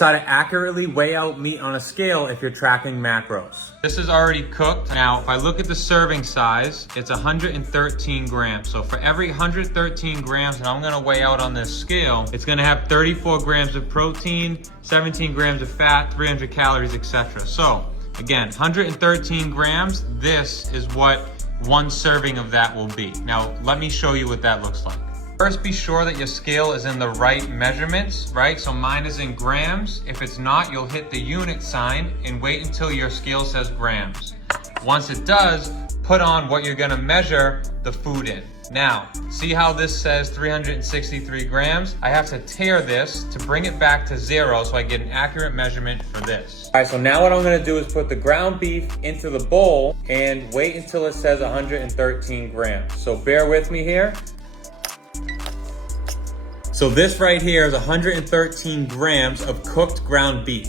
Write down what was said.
How to accurately weigh out meat on a scale if you're tracking macros. This is already cooked. Now, if I look at the serving size, it's 113 grams. So for every 113 grams that I'm gonna weigh out on this scale, it's gonna have 34 grams of protein, 17 grams of fat, 300 calories, etc. So again, 113 grams, this is what one serving of that will be. Now, let me show you what that looks like. First, be sure that your scale is in the right measurements, right? So mine is in grams. If it's not, you'll hit the unit sign and wait until your scale says grams. Once it does, put on what you're gonna measure the food in. Now, see how this says 363 grams? I have to tare this to bring it back to 0 so I get an accurate measurement for this. All right, so now what I'm gonna do is put the ground beef into the bowl and wait until it says 113 grams. So bear with me here. So this right here is 113 grams of cooked ground beef.